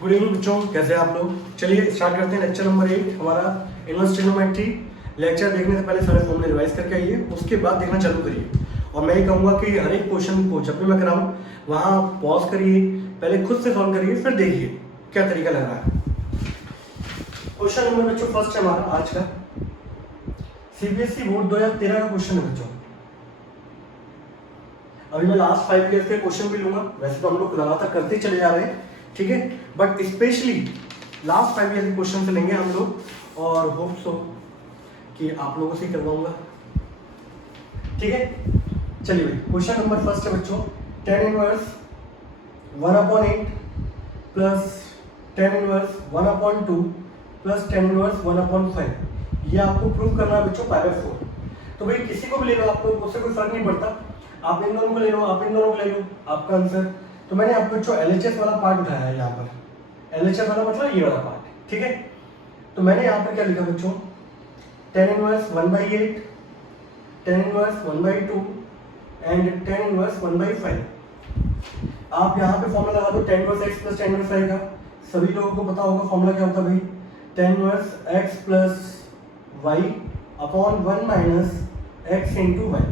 Good evening बच्चों, कैसे हैं आप लोग। चलिए स्टार्ट करते हैं लेक्चर नंबर 8 हमारा इनवर्स ट्रिग्नोमेट्री। लेक्चर देखने से पहले सारे फॉर्मूले रिवाइज करके आइए, उसके बाद देखना चालू करिए। और मैं ये कहूँगा कि हर एक क्वेश्चन को जब भी मैं कराऊँ वहाँ पॉज करिए, पहले खुद से सॉल्व करिए, फिर देखिए क्या तरीका लग रहा है। क्वेश्चन नंबर बच्चों फर्स्ट है हमारा आज का सीबीएसई बोर्ड 2013 का क्वेश्चन है बच्चों। अभी मैं लास्ट 5 ईयर के क्वेश्चन भी लूंगा, वैसे तो हम लोग लगातार करते चले जा रहे हैं, ठीक है, बट स्पेशली लास्ट 5 ईयर के क्वेश्चन से लेंगे हम लोग और होप सो कि आप लोगों से ही करवाऊंगा, ठीक है। चलिए भाई, क्वेश्चन नंबर फर्स्ट है बच्चों, tan inverse 1/8 plus tan inverse 1/2 प्लस tan इनवर्स 1/5, ये आपको प्रूव करना है बच्चों π/4। तो भाई किसी को भी ले लो आप लोग, उससे कोई फर्क नहीं पड़ता, आप इन दोनों को ले लो, आप इन दोनों को ले लो, आपका आंसर। तो मैंने आपको जो LHS वाला पार्ट उठाया है यहाँ पर, LHS वाला मतलब ये वाला पार्ट, ठीक है। तो मैंने यहाँ पर क्या लिखा बच्चों, tan inverse 1/8, tan inverse 1/2 and tan inverse 1/5। आप यहाँ पे फॉर्मूला लगा दो tan inverse x plus tan inverse y का। सभी लोगों को पता होगा फॉर्मूला क्या होता है भाई, tan inverse x plus y upon 1 minus x into y,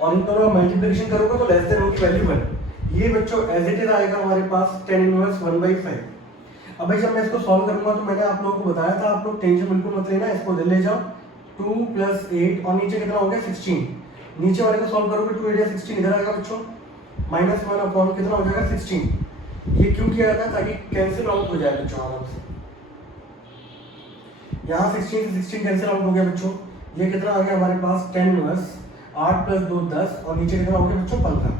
और इन दोनों का मल्टीप्लिकेशन करोगे तो लेस देन हो की वैल्यू 1। ये बच्चों एज इट इज आएगा हमारे पास tan इनवर्स 1/5। अब भाई जब मैं इसको सॉल्व करूंगा तो मैंने आप लोगों को बताया था, आप लोग टेंशन बिल्कुल मत लेना, इसको ले जाओ 2 + 8 और नीचे कितना हो गया 16। नीचे वाले को सॉल्व करोगे 2 8 16 इधर आएगा बच्चों, -1 अपॉन कितना हो जाएगा 16। ये क्यों किया जाता है, ताकि कैंसिल आउट हो जाए बच्चों आराम से। यहाँ 16 से 16 कैंसिल आउट हो गया बच्चों, ये कितना आ गया हमारे पास tan इनवर्स 8 + 2 10 और नीचे कितना हो गया बच्चों 15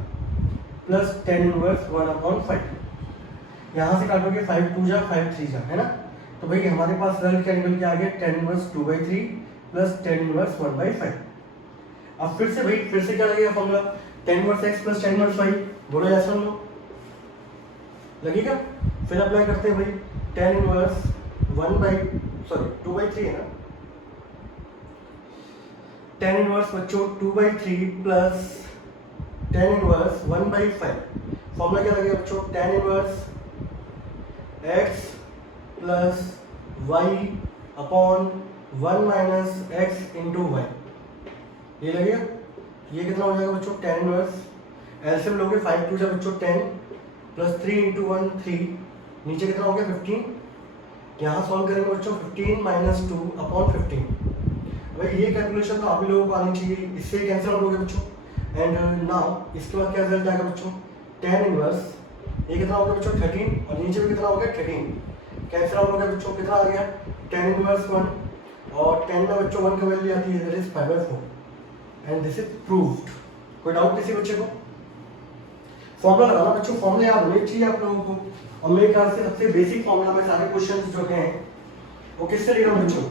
प्लस tan इनवर्स 1/5। यहाँ से काटोगे 5 2 जा 5 3 जा, है ना। तो भाई हमारे पास रिजल्ट क्या निकल के आ गया, tan inverse 2/3 plus tan inverse 1/5। अब फिर से भाई फिर से क्या लगेगा formula, tan inverse x plus tan inverse y, बोलो ऐसा हम लोग लगेगा। फिर अप्लाई करते हैं भाई, tan इनवर्स 2/3 है ना, tan इनवर्स बच्चों 2/3 प्लस tan इनवर्स 1/5। फॉर्मूला क्या लगेगा बच्चों, tan inverse x plus y upon 1 minus x into y, ये लगेगा। ये कितना हो जाएगा बच्चों, tan इनवर्स एलसीएम लोगे 5 2 जा बच्चों 10 प्लस 3 इंटू 1 3, नीचे कितना हो गया 15। यहाँ सॉल्व करेंगे बच्चों 15 - 2 अपॉन 15। भाई ये कैलकुलेशन तो आप ही लोगों को आनी चाहिए, इससे कैंसिल आउट हो गया बच्चों। एंड नाउ इसके बाद क्या रिजल्ट आएगा बच्चों, tan इनवर्स ये कितना हो गया बच्चों 13 और नीचे भी कितना हो गया 13, कैंसिल आउट हो गया बच्चों। कितना आ गया tan इनवर्स 1 और 10 में बच्चों 1 की वैल्यू आती है, that is 5/4 and this is proved. कोई डाउट किसी बच्चे को। फॉर्मूला लगाना बच्चों, फॉर्मूला याद होने चाहिए आप लोगों को, और मेरे ख्याल से सबसे बेसिक फॉर्मूला में सारे क्वेश्चंस जो हैं वो किससे ले रहा हूँ बच्चों,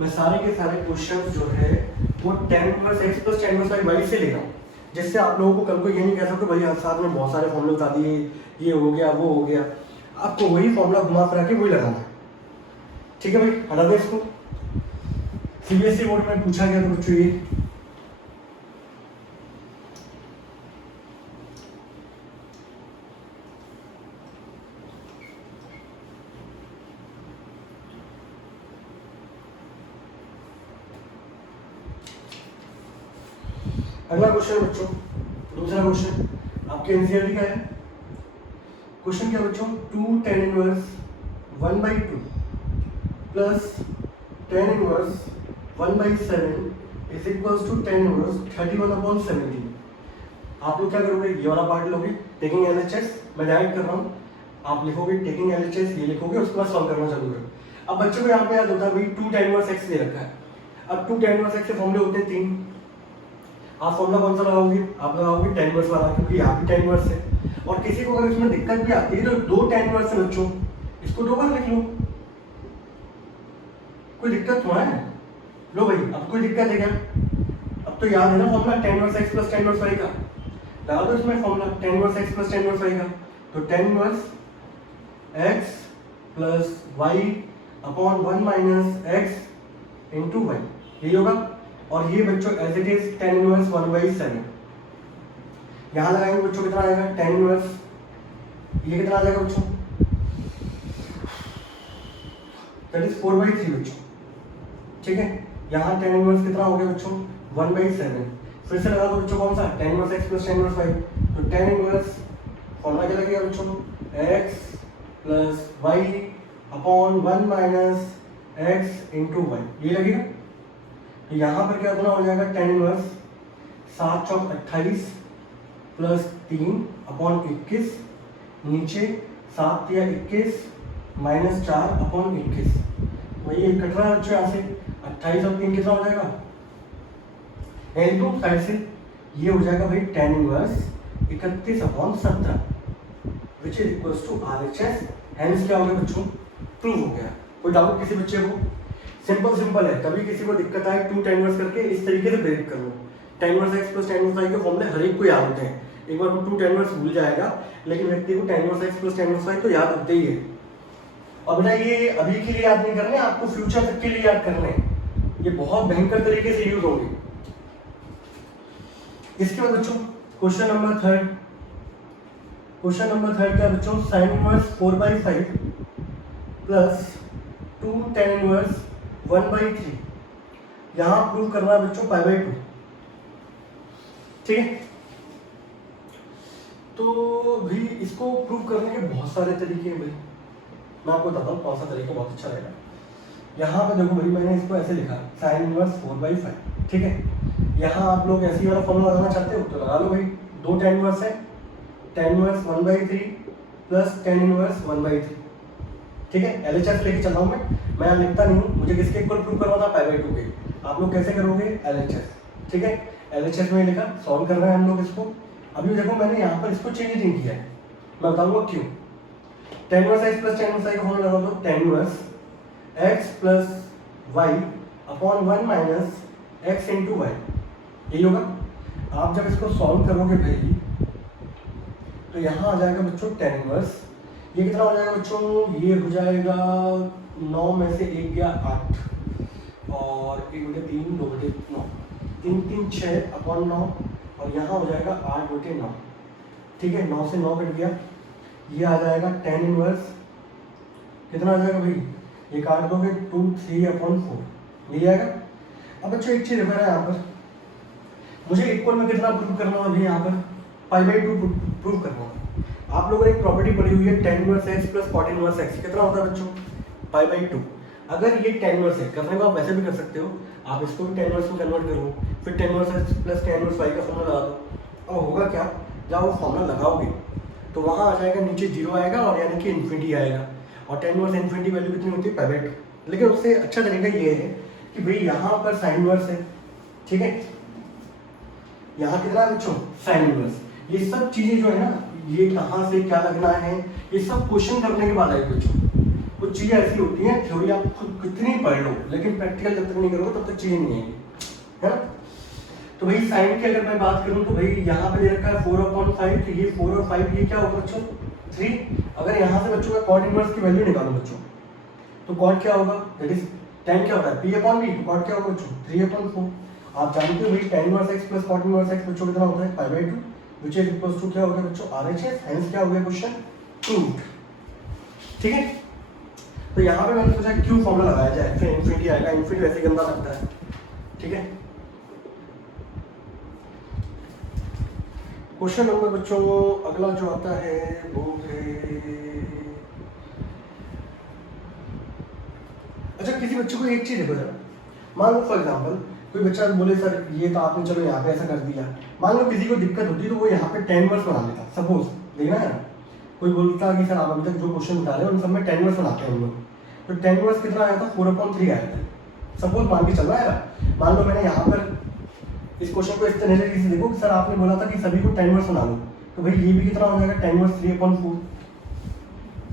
मैं सारे के सारे क्वेश्चंस जो है वो tan inverse x plus tan inverse y से ले रहा हूँ, जिससे आप लोगों को कल को ये नहीं कह सकते भाई आप साथ में बहुत सारे फॉर्मूले बता दिए, ये हो गया वो हो गया। आपको वही फॉर्मूला घुमा फिरा के वही लगाना है, ठीक है भाई। हटा दो इसको, सीबीएसई बोर्ड में पूछा गया तो बच्चों ये अगला क्वेश्चन बच्चों, दूसरा क्वेश्चन आपके एनसीईआरटी का है। क्वेश्चन क्या बच्चों, 2 tan इनवर्स 1/2 प्लस tan inverse 1/7 is equals to tan inverse 31/17। आप लोग क्या करोगे, ये वाला पार्ट लोगे टेकिंग LHS, मैं डायरेक्ट कर रहा हूँ, आप लिखोगे टेकिंग LHS, ये लिखोगे, उसके बाद सॉल्व करना चालू करो। अब बच्चों को यहाँ पे याद होता है भाई 2 tan इनवर्स x दे रखा है। अब 2 tan इनवर्स x के फॉर्मूले होते हैं 3, आप फॉर्मूला कौन सा लगाओगे, आप लगाओगे tan इनवर्स वाला, क्योंकि यहाँ भी tan इनवर्स है। और किसी को अगर इसमें दिक्कत भी आती है तो 2 tan इनवर्स है बच्चों, इसको 2 बार लिख लो, कोई दिक्कत तो है। लो भाई अब कोई दिक्कत है क्या, अब तो याद है ना formula tan inverse x plus tan inverse y का, लगा दो इसमें formula tan inverse x plus tan inverse y का। तो tan inverse x plus y upon 1 minus x into y, यही होगा। और ये बच्चों as it is tan inverse 1/7, यहाँ लगाएंगे बच्चों कितना आएगा tan इनवर्स ये कितना आ जाएगा बच्चों, दैट इज 4/3 बच्चों, ठीक है। यहाँ tan इनवर्स कितना हो गया बच्चों, 1/7। फिर से लगा दो बच्चों कौन सा, tan inverse x plus tan inverse y। तो tan इनवर्स फॉर्मूला क्या लगेगा बच्चों, x plus y upon 1 minus x into y, ये लगेगा। तो यहाँ पर क्या होना हो जाएगा, tan इनवर्स 7 चौक 28 प्लस 3 अपॉन 21, नीचे 7 या 21 माइनस 4 अपॉन 21, वही कट रहा है बच्चों यहाँ से, 28 और 3 कितना हो जाएगा, एकदम साइड से ये हो जाएगा भाई tan inverse 31/17 which is equals to RHS। Hence क्या हो गया बच्चों, प्रूव हो गया। कोई डाउट किसी बच्चे को, सिंपल है। कभी किसी को दिक्कत आए 2 tan इनवर्स करके इस तरीके से ब्रेक कर लो। tan inverse x plus tan inverse y के फॉर्मूले हर एक को याद होते हैं। एक बार वो 2 tan इनवर्स भूल जाएगा, लेकिन व्यक्ति को tan inverse x plus tan inverse y तो याद होते ही है। अब ना ये अभी के लिए याद नहीं करने, आपको फ्यूचर तक के लिए याद करने हैं। ये बहुत भयंकर तरीके से यूज होंगे। इसके बाद बच्चों क्वेश्चन नंबर थर्ड क्या बच्चों, sin inverse 4/5 plus 2 tan inverse 1/3, यहां प्रूव करना है बच्चों π/2, ठीक है। तो भी इसको प्रूव करने के बहुत सारे तरीके हैं भाई, मैं आपको बताता हूँ कौन सा तरीका बहुत अच्छा रहेगा। यहाँ पे देखो भाई, मैंने इसको ऐसे लिखा sin इनवर्स 4/5, ठीक है। यहाँ आप लोग ऐसी वाला फॉर्मूला लगाना चाहते हो तो लगा लो भाई, 2 tan इनवर्स है, tan inverse 1/3 plus tan inverse 1/3, ठीक है। LHS लेके चल रहा हूँ मैं यहाँ लिखता नहीं हूँ, मुझे किसके इक्वल प्रूव करना था, π/2 के। आप लोग कैसे करोगे, LHS, ठीक है। LHS में लिखा, सॉल्व कर रहे हैं हम लोग इसको। अभी देखो मैंने यहाँ पर इसको चेंज नहीं किया है, मैं बताऊंगा क्यों। tan inverse x plus tan inverse y का फॉर्मूला लगा दो, tan inverse x plus y upon 1 minus x into y, यही होगा। आप जब इसको सॉल्व करोगे भाई तो यहाँ आ जाएगा बच्चों tan इनवर्स, ये कितना हो जाएगा बच्चों, ये हो जाएगा 9 में से 1 गया 8 और 1/3 2/9, 3 3 6 अपॉन 9 और यहाँ हो जाएगा 8/9, ठीक है। 9 से 9 कट गया, ये आ जाएगा tan इनवर्स कितना आ जाएगा भाई, ये काट दोगे 2 3/4, ये आएगा। अब बच्चों एक चीज है यहाँ पर, मुझे इक्वल में कितना प्रूव करना है, यहाँ पर π/2 प्रूव करना है। आप लोगों ने एक प्रॉपर्टी पढ़ी हुई है tan inverse x plus cot inverse x, कितना होता है बच्चों, π/2। अगर ये tan इनवर्स है, करने को आप वैसे भी कर सकते हो, आप इसको भी tan इनवर्स में कन्वर्ट कर लो, फिर tan inverse x plus tan inverse y का फॉर्मूला लगा दो। अब होगा क्या, जब वो फॉर्मूला लगाओगे तो वहाँ आ जाएगा, नीचे 0 आएगा और यानी कि इन्फिनिटी आएगा, और tan इनवर्स इन्फिनिटी वैल्यू कितनी होती है, π/2। लेकिन उससे अच्छा तरीका ये है कि भाई यहाँ पर sin इनवर्स है, ठीक है, यहाँ कितना है बच्चों, sin इनवर्स। ये सब चीजें जो है ना, ये कहाँ से क्या लगना है, ये सब क्वेश्चन करने के बाद आएगी बच्चों। कुछ चीजें ऐसी होती हैं, थ्योरी आप खुद कितनी पढ़ लो, लेकिन प्रैक्टिकल जब तक नहीं करोगे तब तक चीजें नहीं आएंगी, है ना। तो भाई साइन की अगर मैं बात करूं तो भाई यहाँ पे दे रखा है 4/5, तो ये 4 और 5 ये क्या होगा बच्चों, 3। अगर यहाँ से बच्चों का कॉट इनवर्स की वैल्यू निकालो बच्चों, तो कॉट क्या होगा, दैट इज tan क्या होता है, p/b, तो कॉट क्या होगा बच्चों, 3/4। आप जानते हो भाई tan inverse x plus cot inverse x बच्चों कितना होता है, π/2, which is equals to क्या हो गया बच्चों, RHS। हेंस क्या हो गया क्वेश्चन प्रूव्ड, ठीक है। तो यहाँ पे मैंने सोचा क्यों फॉर्मूला लगाया जाए, फिर इन्फिनिटी आएगा, इन्फिनिटी वैसे गंदा लगता है, ठीक है। क्वेश्चन नंबर बच्चों अगला जो आता है वो है, अच्छा किसी बच्चे को एक चीज देखो जरा, मान लो फॉर एग्जांपल कोई बच्चा बोले सर ये तो आपने चलो यहाँ पे ऐसा कर दिया, मान लो किसी को दिक्कत होती तो वो यहाँ पे tan इनवर्स बना लेता, सपोज देखना है, कोई बोलता कि सर आप अभी तक जो क्वेश्चन बता रहे हैं उन सब में tan इनवर्स बनाते हैं हम लोग, तो tan इनवर्स कितना आया था, 4/3 आया था, सपोज मान के चल रहा है। मान लो मैंने यहाँ पर इस क्वेश्चन को इस तरह से देखो कि सर आपने बोला था कि सभी को tan इनवर्स बना लो, तो भाई ये भी कितना हो जाएगा, tan इनवर्स 3/4,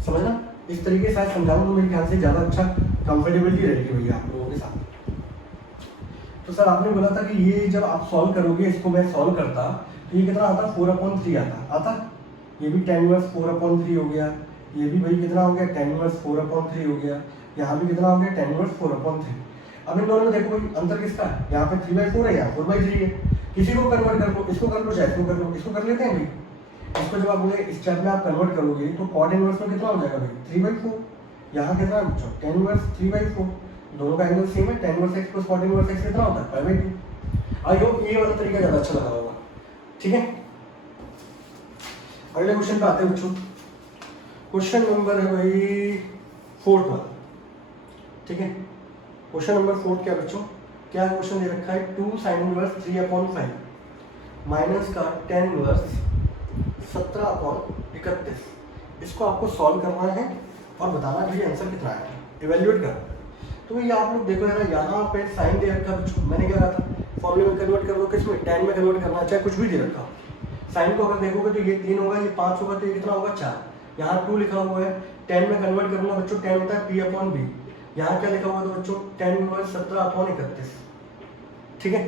समझना। इस तरीके से शायद समझाऊँ तो मेरे ख्याल से ज़्यादा अच्छा कंफर्टेबिलिटी रहेगी भैया आप लोगों के साथ। तो सर आपने बोला था कि ये जब आप सॉल्व करोगे, इसको मैं सॉल्व करता तो ये कितना आता, 4/3 आता, ये भी tan इनवर्स 4/3 हो गया, ये भी भाई कितना हो गया, tan इनवर्स 4/3 हो गया, यहाँ भी कितना हो गया, tan इनवर्स 4/3। अब इन दोनों में देखो भाई अंतर किसका है, यहाँ पे 3/4 है, यहाँ 4/3 है। किसी को कन्वर्ट कर लो, इसको कर लो चाहे इसको कर लो, इसको कर लेते हैं भाई, इसको जब आप बोले स्टेप में आप कन्वर्ट करोगे तो कॉट इनवर्स में कितना हो जाएगा भाई 3/4। यहाँ कितना है बच्चों tan इनवर्स 3/4, दोनों का एंगल सेम है। tan inverse x plus cot inverse x कितना होता है 5/2। आई होप ये वाला तरीका ज़्यादा अच्छा लगा होगा। ठीक है, अगले क्वेश्चन पे आते हैं बच्चों। क्वेश्चन नंबर है भाई 4 वाला। ठीक है, क्वेश्चन नंबर 4 क्या बच्चों, क्या क्वेश्चन दे रखा है 2 sin इनवर्स 3/5 माइनस का tan इनवर्स 17/31। इसको आपको सॉल्व करना है और बताना है आंसर कितना है, इवेल्युएट करना है। तो ये आप लोग देखो यार, यहाँ पे साइन दे रखा बच्चों, मैंने क्या कहा था फॉर्मूले में कन्वर्ट कर दो, किसमें tan में कन्वर्ट करना, चाहे कुछ भी दे रखा। साइन को अगर देखोगे तो ये 3 होगा, ये 5 होगा, तो ये कितना होगा 4। यहाँ 2 लिखा हुआ है, tan में कन्वर्ट करूंगा बच्चों, tan होता है p/b। यहाँ क्या लिखा हुआ है तो बच्चों tan इनवर्स 17/31। ठीक है,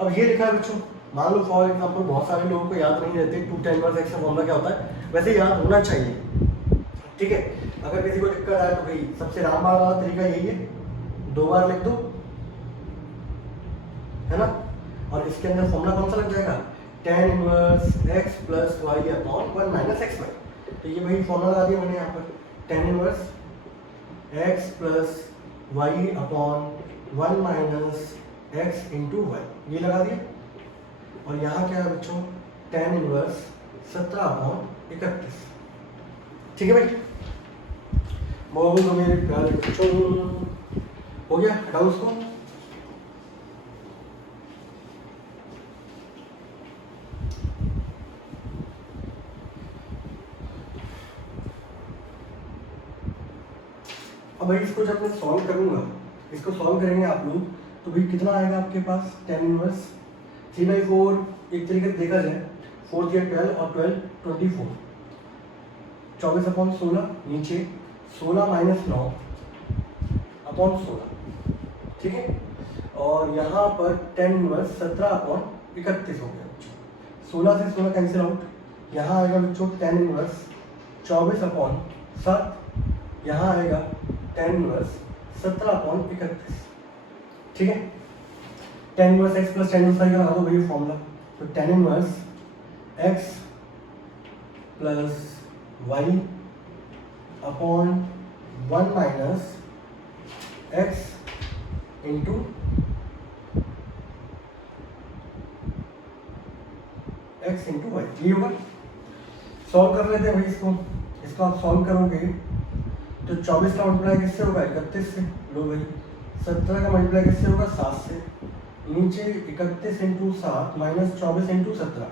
अब ये लिखा है बच्चों, मान लो फॉर एग्जाम्पल बहुत सारे लोगों को याद नहीं रहते 2 tan इनवर्स x का फॉर्मूला क्या होता है, वैसे याद होना चाहिए। ठीक है, अगर किसी को दिक्कत आए तो भाई सबसे रामबाण वाला तरीका यही है, 2 बार लिख दो, है ना। और इसके अंदर फॉर्मूला कौन सा लग जाएगा, tan inverse x plus y upon 1 minus x y. तो ये वही फॉर्मूला लगा दिया मैंने यहाँ पर, tan inverse x plus y upon 1 minus x into y, ये लगा दिया। और यहाँ क्या है बच्चों tan इनवर्स 17/31। ठीक है भाई, बहुत मेरे प्यारे बच्चों, हो गया, हटाओ उसको। अब भाई इसको जब मैं सॉल्व करूंगा, इसको सॉल्व करेंगे आप लोग, तो भाई कितना आएगा आपके पास tan इनवर्स 3/4। एक तरीके से देखा जाए 4 या 12 और 12 24, 24/16 नीचे 16 माइनस 9 अपॉन 16। ठीक है, और यहाँ पर tan इनवर्स 17/31 हो गया बच्चों। 16 से 16 कैंसिल आउट, यहाँ आएगा बच्चों tan इनवर्स 24/7, यहाँ आएगा tan इनवर्स 17/31। ठीक है, tan inverse x plus tan inverse y का लगा दो भैया फॉर्मूला, तो tan inverse x plus y upon 1 minus x into x into y, ये होगा। सॉल्व कर लेते हैं भाई इसको आप सॉल्व करोगे तो 24 का मल्टीप्लाई किससे होगा 31 से, लो भाई 17 का मल्टीप्लाई किससे होगा 7 से, नीचे 31 इंटू 7 माइनस 24 इंटू 17,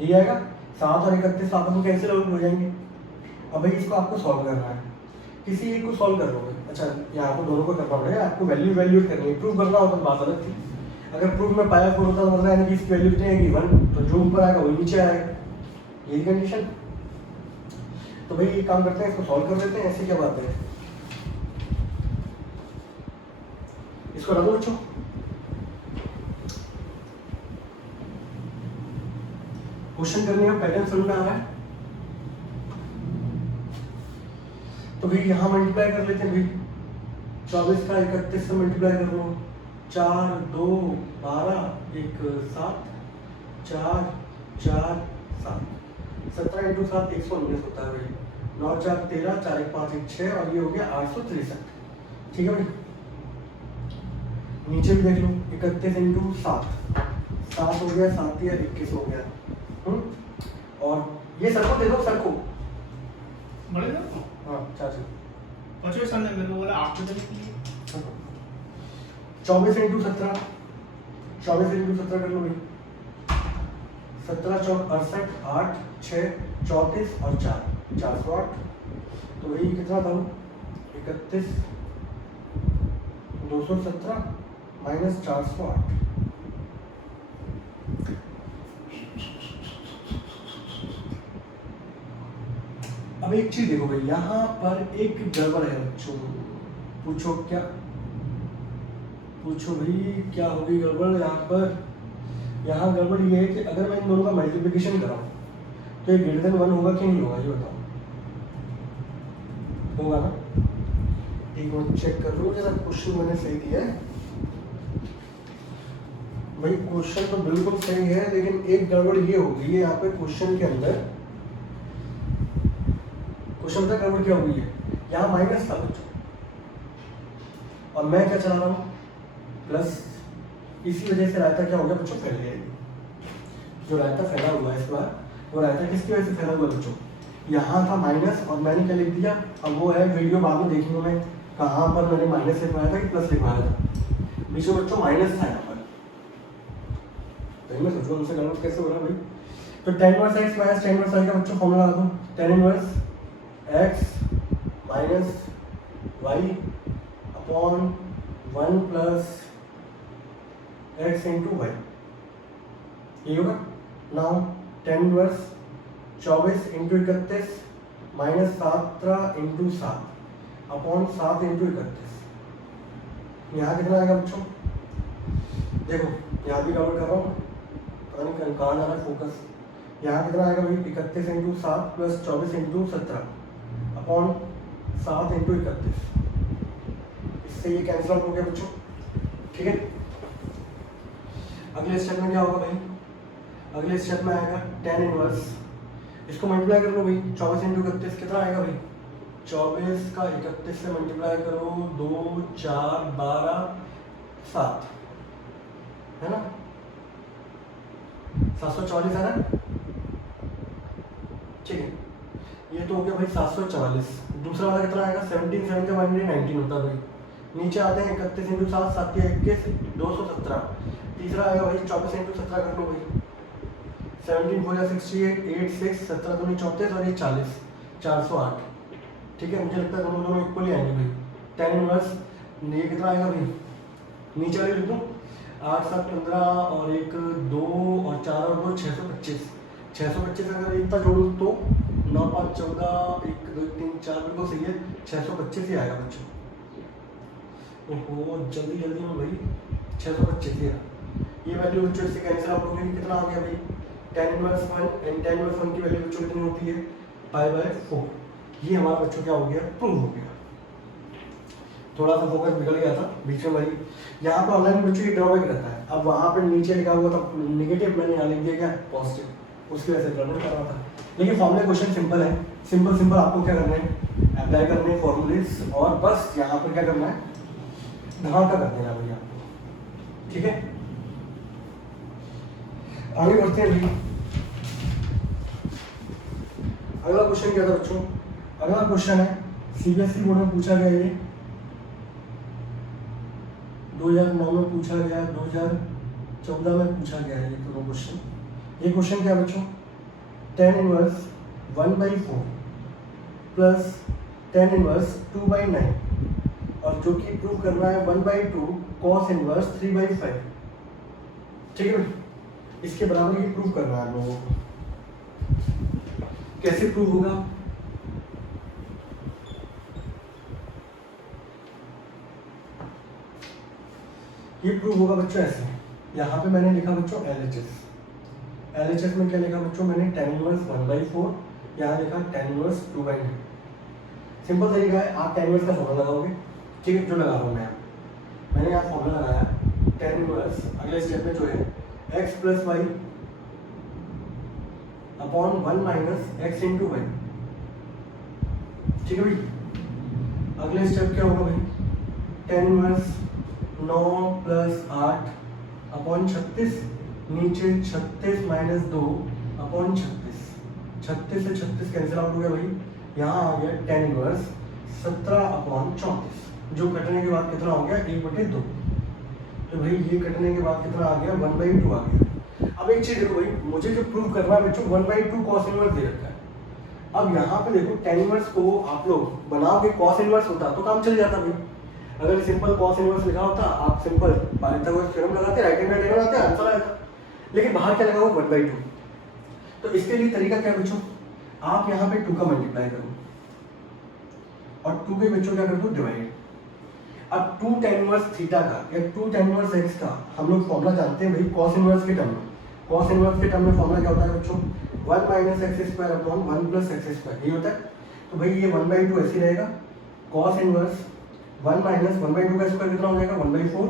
ये आएगा 7 और 31 आपस में कैंसिल आउट हो जाएंगे। अब भाई इसको आपको सॉल्व करना है, किसी एक को सॉल्व कर लोगे, अच्छा यहाँ पर दोनों को करना पड़ेगा, आपको वैल्यू वैल्यूएट करनी है, प्रूव करना होता तो बात अलग थी। अगर प्रूफ में पाया 4 होता तो मतलब यानी कि इसकी वैल्यू कितनी आएगी 1, तो जो ऊपर आएगा वही नीचे आएगा, यही कंडीशन। तो भाई ये काम करते हैं, इसको सॉल्व कर लेते हैं, ऐसी क्या बात है। इसको रखो बच्चों, क्वेश्चन करने का पैटर्न समझ में आ रहा है। तो भाई यहाँ मल्टीप्लाई कर लेते हैं भाई, 24 का 31 से मल्टीप्लाई कर लो, 4 2 12 1 7, 4 4 7, 17 इंटू 7 119 होता है भाई, 9 4 13, 4 1 5 1 6, और ये हो गया 863। ठीक है भाई, नीचे भी देख लो 31 इंटू 7, 7 हो गया, 7 या 21 हो गया। और ये सर को दे दो, सर को बड़े ना, हाँ चाचा बच्चों सर ने मेरे को बोला आपको तो लिखिए 24 इंटू 17, 24 इंटू 17 कर लो भाई, 17 चौक 68, 8 6 34 और 4 408। तो वही कितना था 31 217 माइनस 408। अब एक चीज देखो भाई, यहाँ पर एक गड़बड़ है बच्चों, पूछो क्या, पूछो भाई क्या होगी गड़बड़ यहाँ पर। यहाँ गड़बड़ ये है कि अगर मैं इन दोनों का मल्टीप्लिकेशन कराऊं तो ये ग्रेटर देन 1 होगा कि नहीं होगा, ये बताओ, होगा ना। एक मिनट चेक कर लो जरा, क्वेश्चन मैंने सही दिया है, भाई क्वेश्चन तो बिल्कुल सही है, लेकिन एक गड़बड़ ये होगी यहाँ पे क्वेश्चन के अंदर। क्वेश्चन का गड़बड़ क्या हुई है, यहाँ माइनस था बच्चों और मैं क्या चला रहा हूँ प्लस। इसी वजह से रायता क्या हो गया बच्चों, फैल गया। जो रायता फैला हुआ है इस बार, वो रायता किसकी वजह से फैला हुआ बच्चों, यहाँ था माइनस और मैंने क्या लिख दिया। अब वो है वीडियो बाद में देखूंगा मैं कहाँ पर मैंने माइनस लिखवाया था कि प्लस लिखवाया था। बीच में बच्चों माइनस था यहाँ पर, तो मैं सोचूं उनसे गलत कैसे हो रहा है भाई। तो tan inverse x minus tan inverse y का बच्चों फॉर्मूला लगा दूं, tan inverse x minus y upon 1 plus x into y, ये होगा। Now tan inverse 24 into 31 minus 17 into 7 upon 7 into 31। यहाँ कितना आएगा बच्चों, देखो यहाँ भी कवर कर रहा हूँ, पता नहीं कहाँ जा रहा है फोकस। यहाँ कितना आएगा भाई, 31 into 7 plus 24 into 17 upon 7 into 31। इससे ये कैंसिल आउट हो गया बच्चों, ठीक है। अगले स्टेप में क्या होगा भाई, अगले स्टेप में आएगा tan इनवर्स, इसको मल्टीप्लाई कर लो भाई। 24 इंटू 31 कितना आएगा भाई, 24 का 31 से मल्टीप्लाई करो, 2 4 12 7 है ना, 744 है ना, ठीक है। ये तो हो गया भाई 744। दूसरा वाला कितना आएगा, 17 7 का 19 होता है भाई। नीचे आते हैं 31 इंटू 7 7 के 21 217। तीसरा आएगा भाई 24 इंटू 17 कर लो भाई, 17 4 68 8 6 17 दूनी 34 और ये 40 408, ठीक है। मुझे लगता है दोनों इक्वल ही आएंगे भाई। tan इनवर्स ये कितना आएगा भाई, नीचे वाले लिख दूँ 8 7 15 और 1 2 और 4 और 2 625। 625 अगर इतना जोड़ूँ तो 9 5 14 1 2 3 4 बिल्कुल सही है, 625 ही आएगा बच्चों। ओहो जल्दी जल्दी में भाई 625 ही है। ये वैल्यू बच्चों इससे कैंसिल आउट हो गई, कितना आ गया भाई, tan inverse 1 and tan inverse 1 की वैल्यू बच्चों कितनी होती है, π/4। ये हमारा बच्चों क्या हो गया, प्रूव हो गया। थोड़ा सा फोकस बिगड़ गया था बीच में भाई। यहाँ पे ऑनलाइन बच्चों की ड्रॉबैक रहता है। अब वहाँ पे नीचे लिखा हुआ था नेगेटिव, मैंने यहाँ लिख दिया क्या पॉजिटिव, उसकी वजह से प्रॉब्लम कर रहा था। लेकिन फॉर्मूला क्वेश्चन सिंपल है, सिंपल सिंपल आपको क्या करना है, अप्लाई करने फॉर्मूलेस और बस यहाँ पर क्या करना है, धमाका कर देना भाई आपको, ठीक है। आगे बढ़ते हैं भाई। अगला क्वेश्चन क्या था बच्चों, अगला क्वेश्चन है सीबीएसई बोर्ड में पूछा गया, ये 2009 में पूछा गया, 2014 में पूछा गया है ये दोनों क्वेश्चन। ये क्वेश्चन क्या बच्चों, tan inverse 1/4 plus tan inverse 2/9 और जो कि प्रूव करना है 1/2 cos इनवर्स 3/5, ठीक है भाई। इसके बराबर ये प्रूव करना है आप लोगों को। कैसे प्रूव होगा, ये प्रूव होगा बच्चों ऐसे। यहाँ पे मैंने लिखा बच्चों LHS में क्या लिखा बच्चों, मैंने tan इनवर्स 1/4, यहाँ लिखा tan इनवर्स 2/9। सिंपल तरीका है, आप tan इनवर्स का फॉर्मूला लगाओगे, ठीक है, जो लगा रहा हूँ मैंने यहाँ फॉर्मूला लगाया tan इनवर्स। अगले स्टेप में जो है x plus y upon 1 minus x into y, ठीक है भाई। अगले स्टेप क्या होगा भाई, tan इनवर्स 9 प्लस 8 अपॉन 36, नीचे 36 माइनस 2 अपॉन 36, 36 से 36 कैंसिल आउट हो गया भाई। यहाँ आ गया tan इनवर्स 17 अपॉन 34, जो कटने के बाद कितना हो गया 1/2। तो भाई ये कटने के बाद कितना आ गया 1/2 आ गया। अब एक चीज देखो भाई, मुझे जो प्रूव करना है बच्चों 1/2 cos इनवर्स दे रखा है। अब यहाँ पे देखो tan इनवर्स को आप लोग बनाओगे cos इनवर्स होता तो काम चल जाता भाई। अगर सिंपल cos इनवर्स लिखा होता, आप सिंपल पाइथागोरस थ्योरम लगाते, राइट हैंड साइड लगाते, आंसर आता। लेकिन बाहर क्या लगा हुआ 1/2। तो इसके लिए तरीका क्या बच्चों, आप यहाँ पे 2 का मल्टीप्लाई करो और 2 के बच्चों क्या कर दो डिवाइड। अब 2 tan इनवर्स थीटा का या 2 tan इनवर्स x का हम लोग फॉर्मूला जानते हैं भाई cos इनवर्स के टर्म में। cos इनवर्स के टर्म में फॉर्मूला क्या होता है बच्चों, 1 minus x square upon 1 plus x square, ये होता है। तो भाई ये 1/2 ऐसे रहेगा, cos इनवर्स 1 माइनस 1/2 का स्क्वायर कितना हो जाएगा 1/4,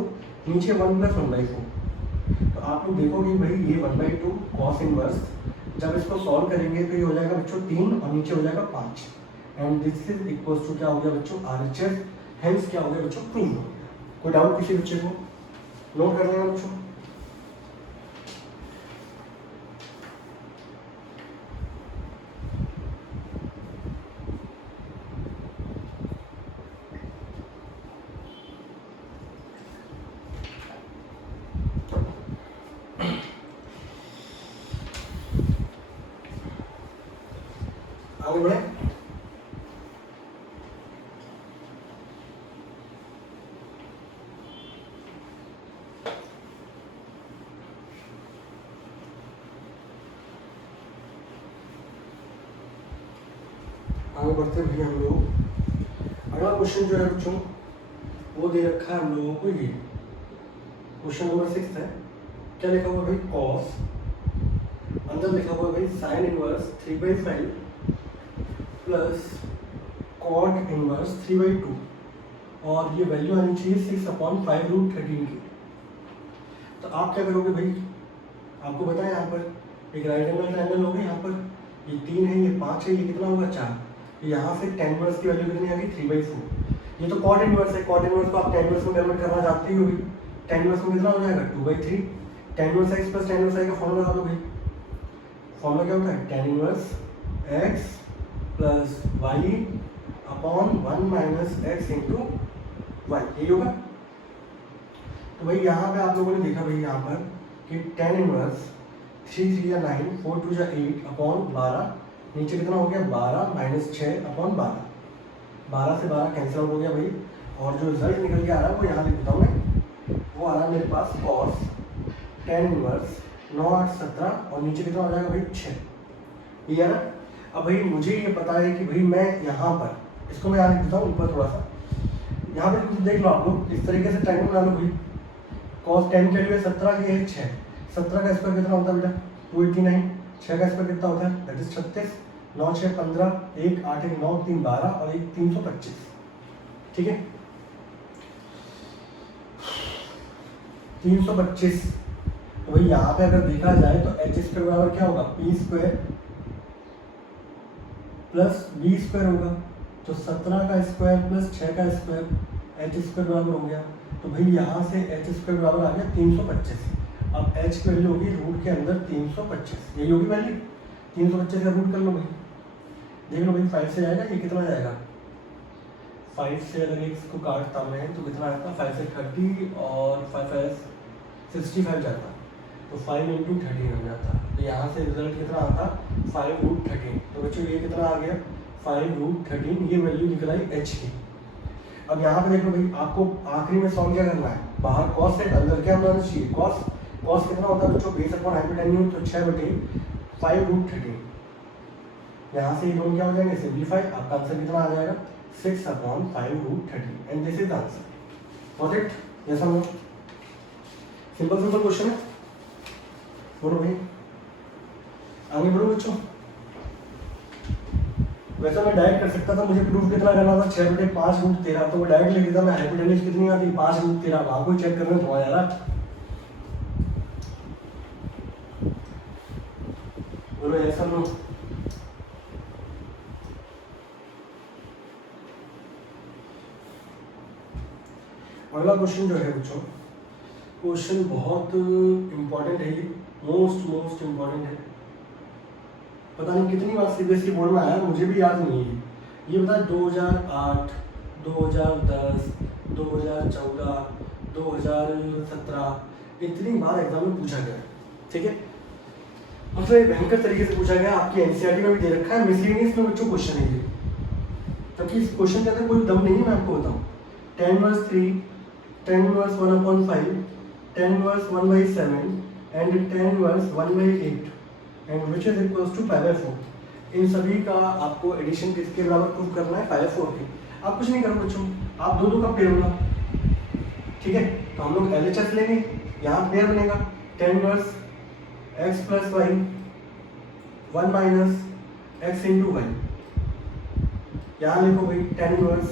नीचे 1 प्लस 1/4। तो आप लोग देखोगे भाई ये 1/2 कॉस इनवर्स, जब इसको सॉल्व करेंगे तो ये हो जाएगा बच्चों 3 और नीचे हो जाएगा 5 and this is equal to क्या हो गया बच्चों RHS, हेंस क्या हो गया बच्चों प्रूव हो गया। कोई डाउट किसी बच्चे को? नोट कर लेना बच्चों। आगे बढ़े। आगे बढ़ते भैया हम लोग अगला क्वेश्चन जो है बच्चों वो दे रखा है हम लोगों को, ये क्वेश्चन नंबर 6 है। क्या लिखा हुआ भाई? कॉस, अंदर लिखा हुआ भाई sine inverse 3/5 plus cot inverse 3/2 और ये वैल्यू आनी चाहिए 6/5√13 की। तो आप क्या करोगे भाई? आपको पता है यहाँ पर एक राइट एंगल ट्रायंगल होगा, यहाँ पर ये 3 है, ये 5 है, ये कितना होगा 4। यहाँ से tan इनवर्स की वैल्यू कितनी आ गई? 3/4। ये तो कॉट इनवर्स है, कॉट इनवर्स को आप tan इनवर्स में कन्वर्ट करना जानते ही हो भाई। tan इनवर्स में कितना हो जाएगा? 2/3। tan inverse x plus tan inverse y का फॉर्मूला लगा दो भाई। फॉर्मूला क्या होता है? tan inverse x plus y upon 1 minus x into y, यही होगा। तो भाई यहाँ पे आप लोगों ने देखा भाई यहाँ पर कि tan इनवर्स 3 3 या 9, 4 2 या 8 अपॉन 12, नीचे कितना हो गया? 12 माइनस 6 अपॉन 12, 12 से 12 कैंसिल आउट हो गया भाई। और जो रिजल्ट निकल के आ रहा है वो यहाँ लिख देता हूँ मैं, वो आ रहा है मेरे पास कॉस tan इनवर्स 9 8 17 और नीचे कितना हो जाएगा भाई? 6। ये है ना। अब भाई मुझे ये पता है कि भाई मैं यहाँ पर इसको मैं यहाँ लिख देता हूँ ऊपर थोड़ा सा, यहाँ पे देख लो आप लोग इस तरीके से ट्रायंगल बना लो भाई। कॉस tan की वैल्यू है 17, ये है 6, 17 का स्क्वायर कितना होता है बेटा? 289। 6 का स्क्वायर कितना होता है? That is 36। 9 6 15, 1 8 1 9 3 12 और 1 325। ठीक है, 325। तो भाई यहाँ पे अगर देखा जाए तो एच स्क्वायर बराबर क्या होगा? P square plus B square होगा। तो 17 का स्क्वायर प्लस 6 का स्क्वायर, एच स्क्वायर बराबर हो गया। तो भाई यहाँ से एच स्क्वायर बराबर आ गया 325। अब एच की वैल्यू होगी रूट के अंदर 325, यही होगी वैल्यू। 325 का रूट कर लो भाई, देख लो भाई 5 से जाएगा, ये कितना जाएगा? 5 से अगर इसको काटता मैं तो कितना आता? 5 से 30 और 5 5 65 जाता, तो 5 इंटू 13 हो जाता। तो यहाँ से रिजल्ट कितना आता? 5√13। तो बच्चों ये कितना आ गया? 5√13। ये वैल्यू निकल आई एच की। अब यहाँ पे देखो भाई, आपको आखिरी में सॉल्व क्या करना है? बाहर कॉस है, अंदर क्या होना चाहिए? कॉस। कॉस कितना होता है बच्चों? बेस अपॉन हाइपोटेन्यूज, तो 6/5√13। यहाँ से ये दोनों क्या हो जाएंगे? सिंप्लीफाई। आपका आंसर कितना आ जाएगा? 6/5√13 and this is answer. Got it? Yes और नो? सिंपल सिंपल क्वेश्चन है। बोलो भाई, आगे बढ़ो बच्चों। वैसे मैं डायरेक्ट कर सकता था, मुझे प्रूफ कितना करना था? 6/5√13, तो वो डायरेक्ट लिख देता मैं। हाइपोटेन्यूज कितनी आती? 5√13। वहां को चेक करना तो यार। बोलो ऐसा नो? अगला क्वेश्चन जो है बच्चों, क्वेश्चन बहुत इंपॉर्टेंट है, ये मोस्ट इंपॉर्टेंट है। पता नहीं कितनी बार सीबीएसई बोर्ड में आया, मुझे भी याद नहीं है। ये बता 2008, 2010, 2014, 2017 इतनी बार एग्जाम में पूछा गया। ठीक है, मतलब ये भयंकर तरीके से पूछा गया। आपकी एनसीईआरटी में भी दे रखा है, मिसलेनियस में बच्चों क्वेश्चन है ये, क्योंकि इस क्वेश्चन के अंदर कोई दम नहीं है। मैं आपको बताऊँ, tan inverse 3, tan inverse 1/5, tan inverse 1/7 and tan inverse 1/8 and which is equals to 5/4। इन सभी का आपको एडिशन किसके बराबर प्रूव करना है? 5/4 के। आप कुछ नहीं करो बच्चों, आप दो का पेयर होगा। ठीक है, तो हम लोग एलएचएस लेंगे, यहाँ पेयर बनेगा tan inverse x plus y 1 minus x into y. यहाँ लिखो भाई tan इनवर्स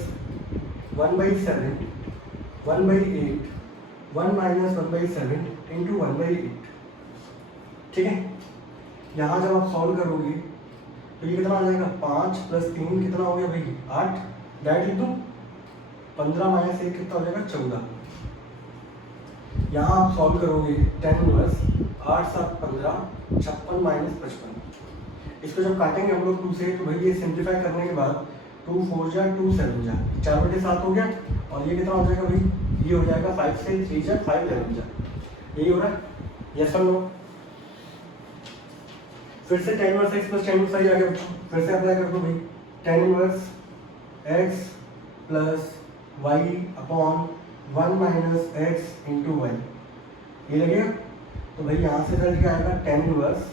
1/7, 1/8 1 माइनस 1/7 इंटू 1/8। ठीक है, यहाँ जब आप सॉल्व करोगे तो ये कितना आ जाएगा, 5 प्लस 3 कितना हो गया भाई 8, डायरेक्ट लिख दूँ, 15 माइनस 1 कितना हो जाएगा 14। यहाँ आप सॉल्व करोगे 10 इनवर्स 8 7 15 56 माइनस 55। इसको जब काटेंगे हम लोग 2 से तो भाई ये सिंप्लीफाई करने के बाद 2 4 जा 2 7 जा 4/7 हो गया, और ये कितना हो जाएगा भाई, ये हो जाएगा 5 से 3 जा 5 11 जा, यही हो रहा है, यस और नो। फिर से 10 इनवर्स x प्लस 10 इनवर्स y आ गया, फिर से अप्लाई कर दो भाई, 10 inverse x plus y upon 1 minus x into y, ये लगेगा। तो भाई यहाँ से रिजल्ट क्या आएगा, 10 इनवर्स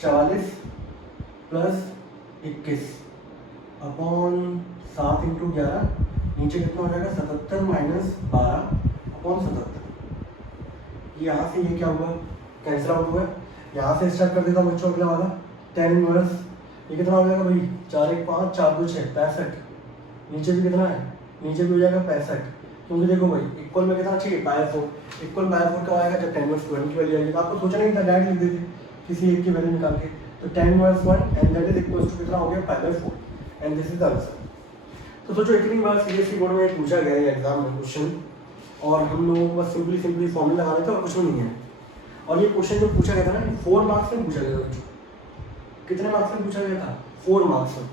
44 प्लस 21 अपॉन 7 इंटू 11, नीचे कितना हो जाएगा 77 माइनस 12 अपॉन 77। यहाँ से ये क्या हुआ, कैंसिल आउट हुआ। यहाँ से स्टार्ट कर देता हूँ बच्चों अगला वाला, 10 इनवर्स ये कितना हो जाएगा भाई, 4 1 5 4 2 6 65, नीचे भी कितना है, नीचे भी हो जाएगा 65, क्योंकि देखो भाई इक्वल में कितना चाहिए बाय 4, इक्वल बाय 4 कब आएगा, जब 10 इनवर्स 1 की वैल्यू आएगी। तो आपको सोचना नहीं था, डायरेक्ट लिख देते किसी एक की वैल्यू निकाल के। तो 10 inverse 1 and that is equal to कितना हो गया 5/4 and this is the answer. तो सोचो इतनी बार सीबीएसई बोर्ड में पूछा गया है एग्जाम में क्वेश्चन, और हम लोगों को बस सिंपली फॉर्मूला लगाने थे और कुछ भी नहीं है। और ये क्वेश्चन जो पूछा गया था ना 4 मार्क्स में पूछा गया था बच्चों, कितने मार्क्स में पूछा गया था, 4 मार्क्स में।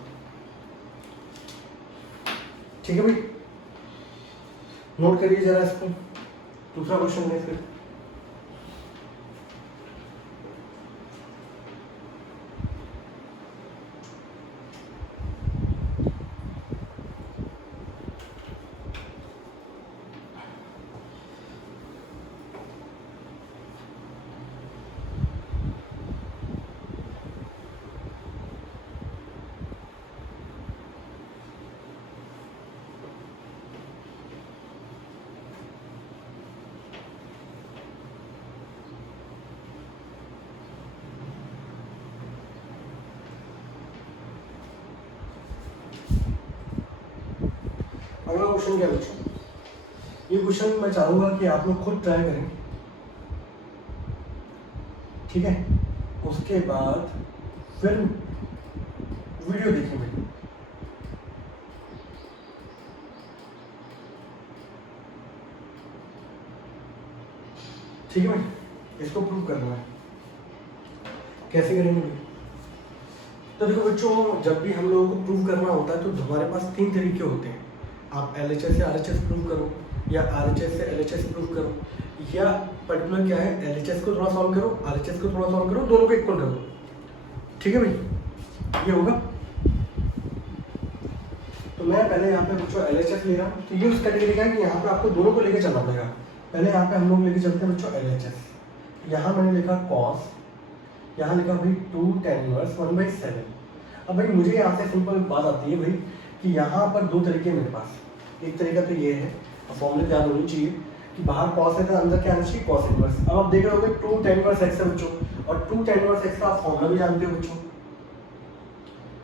ठीक है भाई, नोट करिए जरा इसको। दूसरा क्वेश्चन है फिर, अगला क्वेश्चन क्या बच्चों, ये क्वेश्चन मैं चाहूंगा कि आप लोग खुद ट्राई करें, ठीक है, उसके बाद फिर वीडियो देखें मेरी। ठीक है भाई, इसको प्रूव करना है, कैसे करेंगे भाई। तो देखो बच्चों, जब भी हम लोगों को प्रूव करना होता है तो हमारे पास 3 तरीके होते हैं। आप LHS से RHS प्रूव करो, या RHS से LHS प्रूव करो, या पर्टिकुलर क्या है, LHS को थोड़ा सॉल्व करो, RHS को थोड़ा सॉल्व करो, दोनों को इक्वल करो। ठीक है भाई, ये होगा। तो मैं पहले यहाँ पे बच्चों LHS ले रहा हूँ, तो ये उस कैटेगरी का है कि यहाँ पे आपको दोनों को लेके चलना पड़ेगा। पहले यहाँ पे हम लोग लेके चलते हैं बच्चों LHS। यहाँ मैंने लिखा cos, यहाँ लिखा भाई 2 tan इनवर्स 1/7। अब भाई मुझे यहाँ से सिंपल बात आती है भाई कि यहाँ पर 2 तरीके मेरे पास, एक तरीका तो ये है, फॉर्मूले याद होनी चाहिए कि बाहर cos है तो अंदर क्या आना चाहिए cos इनवर्स। अब आप देख रहे होगे 2 tan इनवर्स x है बच्चों, और 2 tan इनवर्स x का आप फॉर्मूला भी जानते हो बच्चों,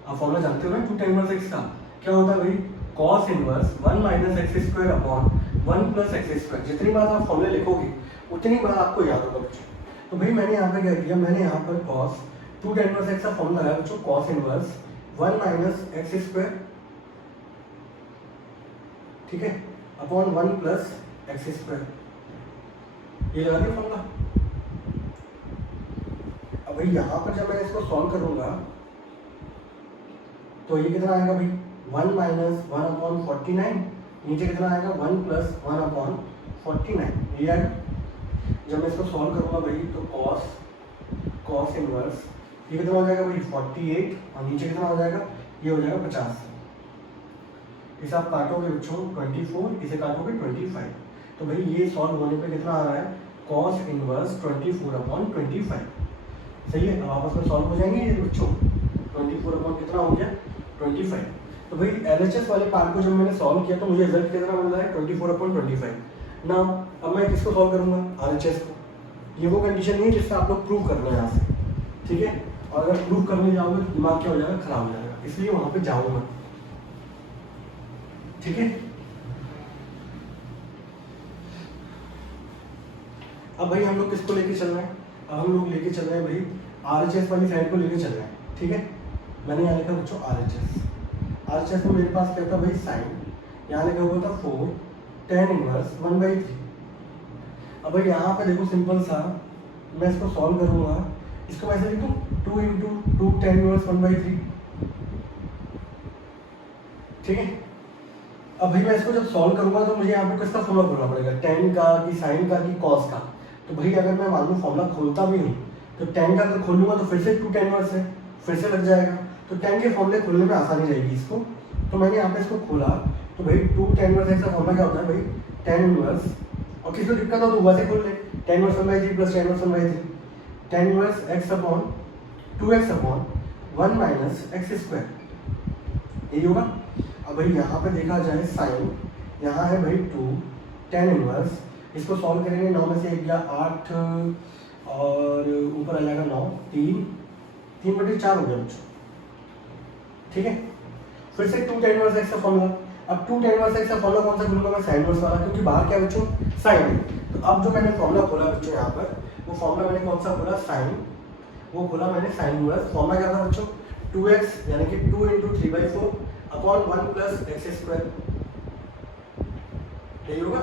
आप फॉर्मूला जानते हो ना 2 tan इनवर्स x का क्या होता है भाई, cos inverse 1 minus x square upon 1 plus x square. जितनी बार आप फॉर्मूले लिखोगे उतनी बार आपको याद होगा बच्चों। तो भाई मैंने यहाँ पे क्या किया, मैंने यहाँ पर cos 2 tan इनवर्स x का फॉर्मूला लगाया बच्चों, cos inverse 1 minus x square, ठीक है, अपॉन 1 प्लस एक्स स्क्वायर, ये लगा दिया फॉर्मूला। अब भाई यहाँ पर जब मैं इसको सॉल्व करूंगा तो ये कितना आएगा भाई, 1 माइनस 1 अपॉन 49, नीचे कितना आएगा 1 प्लस 1 अपॉन 49, ये आएगा। जब मैं इसको सॉल्व करूंगा भाई तो cos इनवर्स ये कितना हो जाएगा भाई 48, और नीचे कितना हो जाएगा, ये हो जाएगा 50। इसे आप काटोगे बच्चों 24, इसे काटोगे 25। तो भाई ये सॉल्व होने पे कितना आ रहा है, cos इनवर्स 24 अपॉन 25। सही है, अब आपस में सॉल्व हो जाएंगे ये बच्चों, 24 अपॉन कितना हो गया 25। तो भाई LHS वाले पार्ट को जब मैंने सॉल्व किया तो मुझे रिजल्ट कितना मिल रहा है 24 अपॉन 25 ना। अब मैं किसको सॉल्व करूंगा, RHS को। ये वो कंडीशन नहीं है जिससे आप लोग प्रूव करना है यहाँ से, ठीक है। और अगर प्रूव करने जाओगे तो दिमाग क्या हो जाएगा, खराब हो जाएगा, इसलिए वहां पे जाऊंगा, ठीक है। अब भाई हम लोग किसको लेके चल रहे हैं, अब हम लोग लेके चल रहे हैं भाई RHS वाली साइड को लेके चल रहे हैं, ठीक है। मैंने यहाँ लिखा बच्चों RHS में मेरे पास क्या था भाई साइन, यहाँ लिखा हुआ था 4 tan इनवर्स 1/3। अब भाई यहाँ पे देखो सिंपल सा, मैं इसको सॉल्व करूँगा, इसको वैसे लिखूँ 2 × 2 tan इनवर्स 1/3, ठीक है। अब भाई मैं इसको जब सॉल्व करूँगा तो मुझे यहाँ पे किसका फॉर्मूला खोलना पड़ेगा, tan का कि sin का कि cos का। तो भाई अगर मैं मान लो फॉर्मूला खोलता भी हूँ तो tan का अगर खोलूँगा तो फिर से 2 tan इनवर्स है, फिर से लग जाएगा, तो tan के फॉर्मूले खोलने में आसानी रहेगी इसको। तो मैंने यहाँ पे इसको खोला तो भाई 2 tan इनवर्स x का फॉर्मूला क्या होता है भाई tan इनवर्स, और किसी को दिक्कत हो तो वैसे खोल ले, tan inverse 1/3 plus tan inverse 1/3, tan inverse x upon 2x upon 1 minus x square, यही होगा। अब भाई यहाँ पे देखा जाए साइन, यहाँ है भाई 2 tan इनवर्स, इसको सॉल्व करेंगे 9 में से 1 गया 8 और ऊपर आ जाएगा 9, 3/4 हो गया बच्चों, ठीक है। फिर से 2 tan इनवर्स x का फॉर्मूला, अब 2 tan इनवर्स x का फॉर्मूला कौन सा खोलूंगा मैं, साइन इनवर्स वाला, क्योंकि बाहर क्या बच्चों साइन है। तो अब जो मैंने फॉर्मूला खोला बच्चों यहाँ पर, वो फॉर्मूला मैंने कौन सा खोला, साइन, वो खोला मैंने साइन इनवर्स। फॉर्मूला क्या था बच्चों 2x यानी कि 2 × 3/4 अपॉन 1 प्लस x स्क्वायर, यही होगा।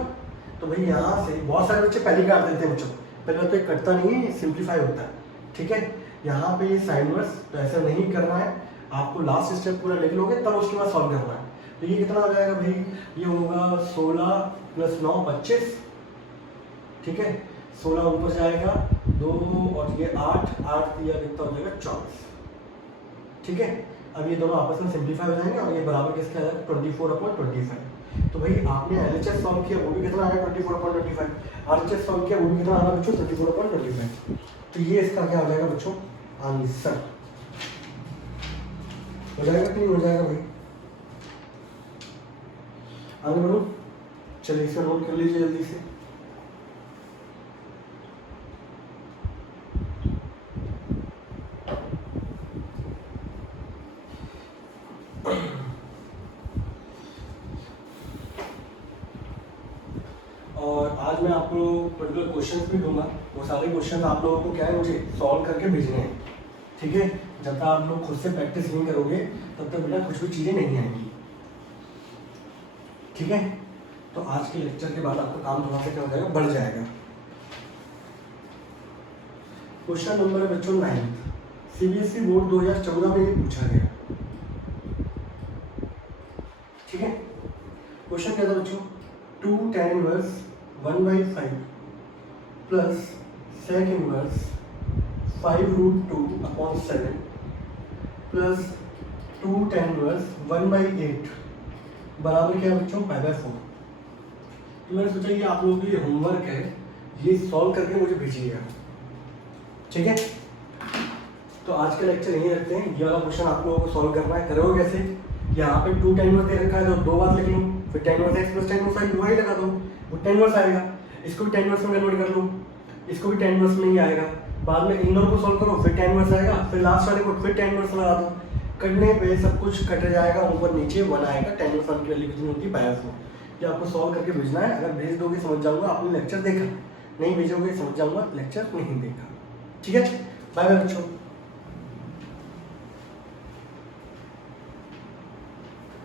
तो भाई यहाँ से बहुत सारे बच्चे पहले काट देते हैं बच्चों, पहले तो ये कटता नहीं है, सिंप्लीफाई होता है, ठीक है। यहाँ पे ये साइन इनवर्स तो ऐसा नहीं करना है, आपको लास्ट स्टेप पूरा लिख लोगे तब उसके बाद सॉल्व करना है। तो ये कितना हो जाएगा भाई, ये होगा 16 + 9 25, ठीक है। 16 ऊपर जाएगा 2 और ये 8 दिया कितना हो जाएगा 24, ठीक है। अब ये दोनों आपस में सिंप्लीफाई हो जाएंगे और ये बराबर किसका आ जाएगा 24/25। तो भाई आपने LHS सॉल्व किया वो भी कितना आया 24/25, RHS सॉल्व किया वो भी कितना आया बच्चों 24/25। तो ये इसका क्या हो जाएगा बच्चों आंसर, हो जाएगा कि नहीं हो जाएगा भाई, आगे बढ़ो, चलिए इसे नोट कर लीजिए जल्दी से। और आज मैं आपको पर्टिकुलर क्वेश्चंस भी दूंगा, वो सारे क्वेश्चंस आप लोगों को क्या है मुझे सॉल्व करके भेजने हैं, ठीक है। जब तक आप लोग खुद से प्रैक्टिस नहीं करोगे तब तक बेटा कुछ भी चीज़ें नहीं आएंगी, ठीक है। तो आज के लेक्चर के बाद आपका काम थोड़ा सा क्या हो जाएगा, बढ़ जाएगा। क्वेश्चन नंबर है बच्चों 9, CBSE बोर्ड 2014 में ये पूछा गया, ठीक है। क्वेश्चन क्या था बच्चों, 2 tan inverse 1/5 plus sec inverse 5√2/7 plus 2 tan inverse 1/8 बराबर क्या है बच्चों 5/4। तो मैंने सोचा ये आप लोगों के लिए होमवर्क है, ये सॉल्व करके मुझे भेजिएगा, ठीक है। तो आज का लेक्चर यहीं रखते हैं, ये वाला क्वेश्चन आप लोगों को सॉल्व करना है। करोगे कैसे, यहाँ पे 2 tan इनवर्स दे रखा है तो 2 बार लिख लूँ, फिर tan inverse x plus tan inverse 5 वही लगा दो, वो tan इनवर्स आएगा, इसको भी tan इनवर्स में कन्वर्ट कर लूँ, इसको भी tan इनवर्स में ही आएगा, बाद में इन दोनों को सॉल्व करो फिर tan इनवर्स आएगा, फिर लास्ट वाले को फिर tan इनवर्स लगा दो, करने पे सब कुछ कट जाएगा, ऊपर नीचे 1 आएगा, tan इनवर्स की वैल्यू कितनी होती है 5/4। ये आपको सॉल्व करके भेजना है, अगर भेज दोगे समझ जाऊंगा आपने लेक्चर देखा, नहीं भेजोगे समझ जाऊंगा लेक्चर नहीं देखा, ठीक है। बाय बाय बच्चों।